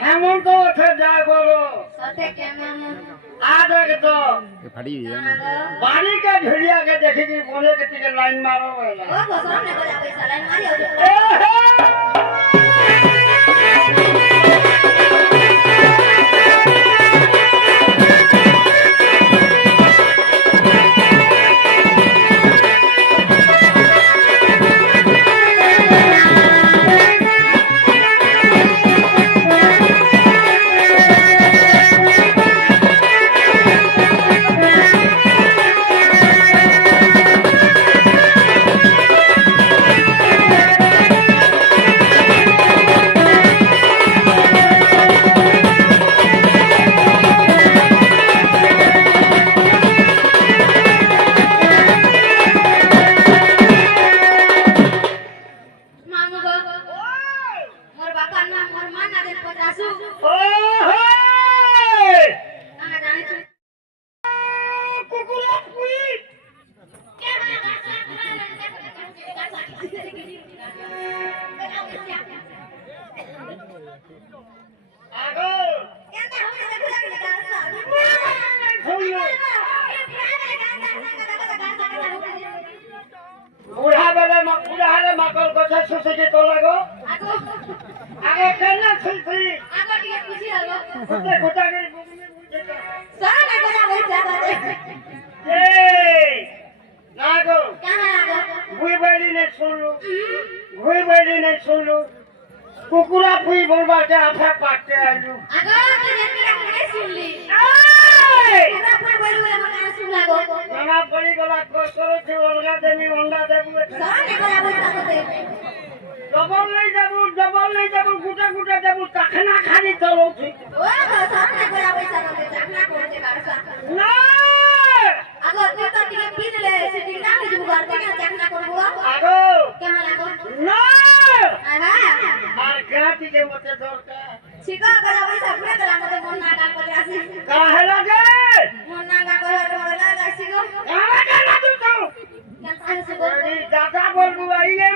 হেমন্ত ওঠে যায় বলো আর দেখ তো বাড়িকে ঝুড়িয়াকে দেখি বলে থেকে লাইন মারো বুড়া বেলা বুড়া হারে মাকল কথা সুসুজি তো লাগো আগে কেন ছুলছি আগে কি খুশি হলো কোথা কোথা করে বুঝে বুঝে সারা করে বইছা এই লাগো কাহা লাগো ভুই বাইরি নে শুনলু ভুই বাইরি নে শুনলু কুকুরা ফুই বলবাকে আফা পাটতে আইলু আগো তুই কি শুনলি কুকুরা ফুই বলি বলে মনে শুনলা গো না বলি গলা করছরে তুই অলগা দেমি অন্ডা দেবু সারা করে বইছা তোতে ডবল লই যাবো গুটা গুটা দেবু টাকনা খালি চলো ঠিক ও গো সারা করে বইছা তোতে টাকনা করতে কারসা না আগো তুই তো টিকে পিনলে সেটি না দিব ঘর থেকে টাকনা করব আগো কেমন লাগো না আগা আর গাটি কে মতে দরকার শিকা করে বইছা পুরে তোরা মতে মন না কাল করে আসি কাহে লাগে মন না কাল করে তোরা লাগছি গো কাহে লাগু তো কেন আসে গো দাদা বলবো আইলে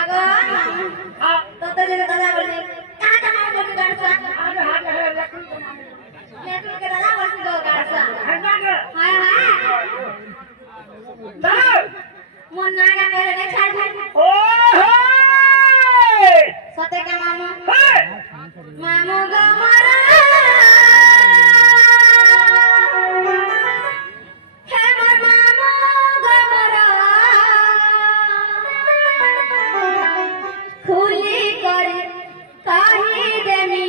আগো হ্যাঁ তো যে দাদা বলনি কাহা কামা বলনি গাড়ছা আরে হাতে রাখুন তো লেটু के दादा बस दो गाड़सा हां हां दादा मन नागा करे ने छाड़ ओ हो सते का मामू मामू गो मारा हे मोर मामू गो मारा खुली करे काहे देमी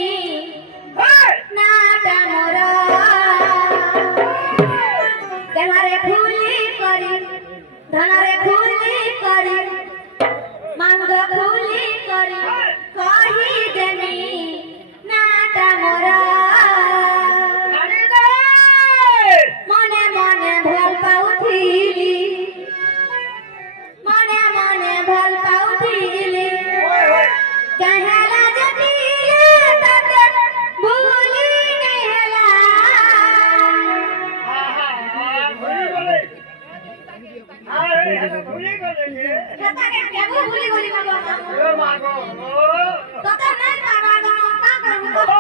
धनारे खुली करी मांग खुली करी कही देनी नाटा मोरा मने मने भल पाउथिली मने मने भल पाउथिली कहेला जतिले तते भूली नहीं हेला भूली गले कता के केबो भूली गली मागो ओ मागो ओ तता नहीं मागो का करबो ओ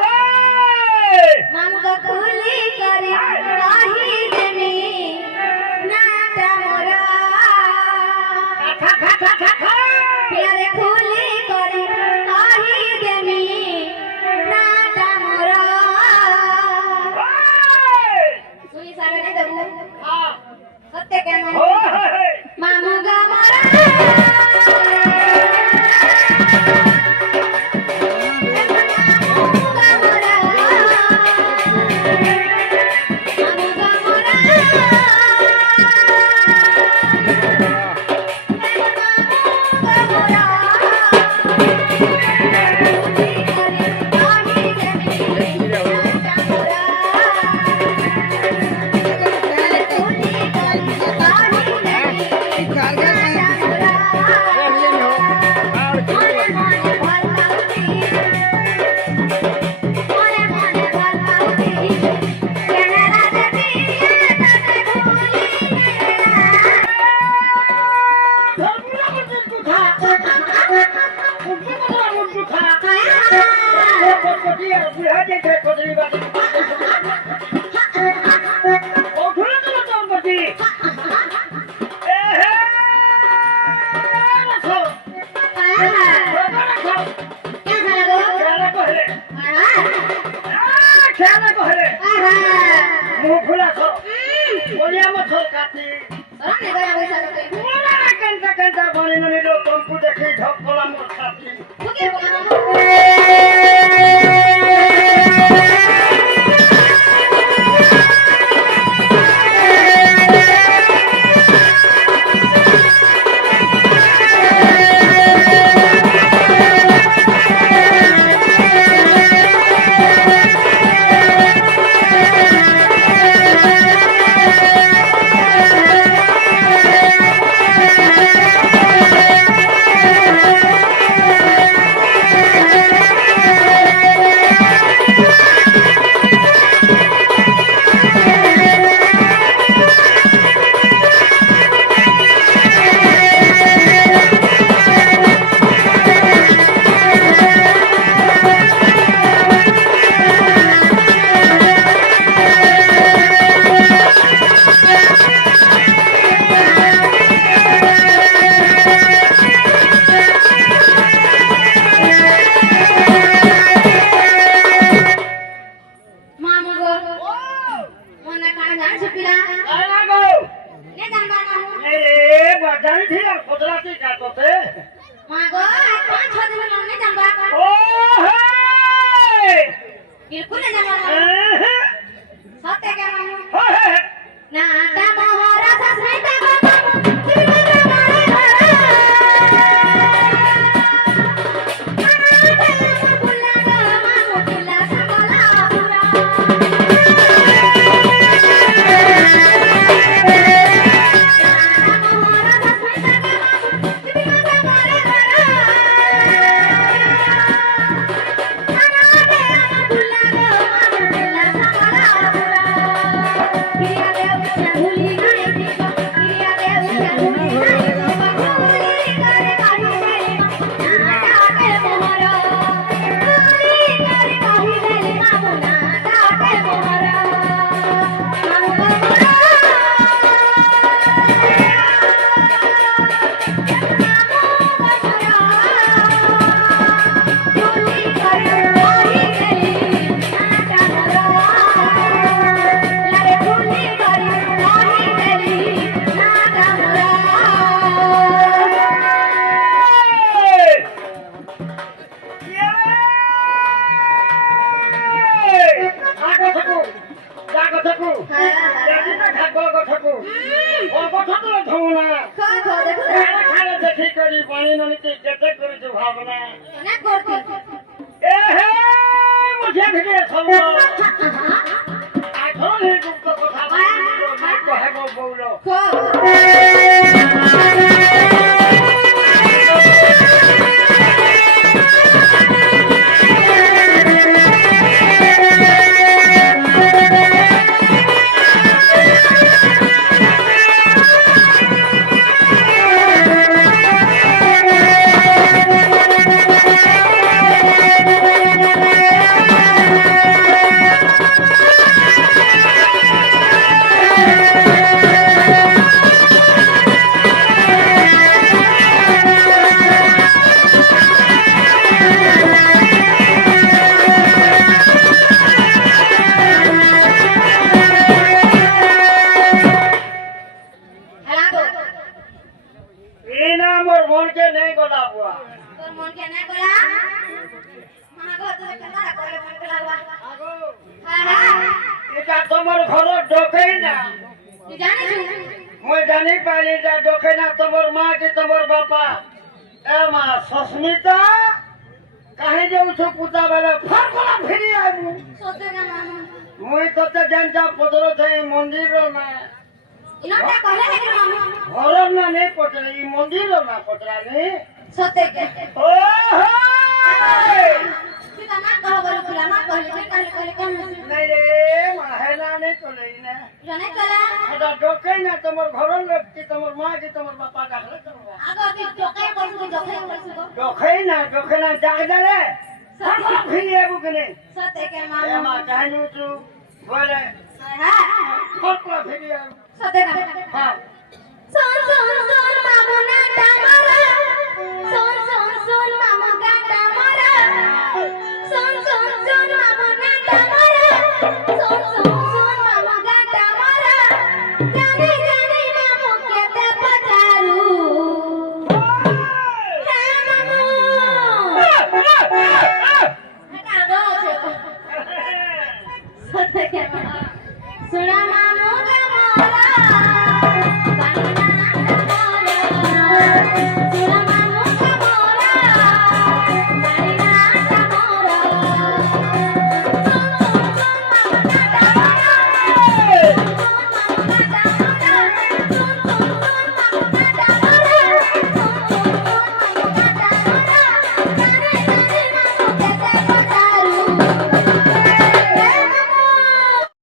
हे मांगो भूली करी काहे देनी नाटा मोरा खा खा खा खा खा प्यारे भूली करी काहे देनी नाटा मोरा सुई सारे नहीं देबू हां सत्य के मामू गा मारा বাজে খে কদরি বাজে ও ধরে তো তোর বাজে এ হে রাখো রাখো খেলা কহে খেলা কহে মুখ খোলা তো বলিয়া মতো কাটি কেনটা কেনটা বলি ননি লো তম্পু দেখি ঢপ কলাম ছাতি ફકરા ફરી આવું કે નહીં સતે કે મામો એમાં જાણ્યું છું બોલે હા ફકરા ફરી આવું સતે કે હા સોન સોન સોન મામો ના તારા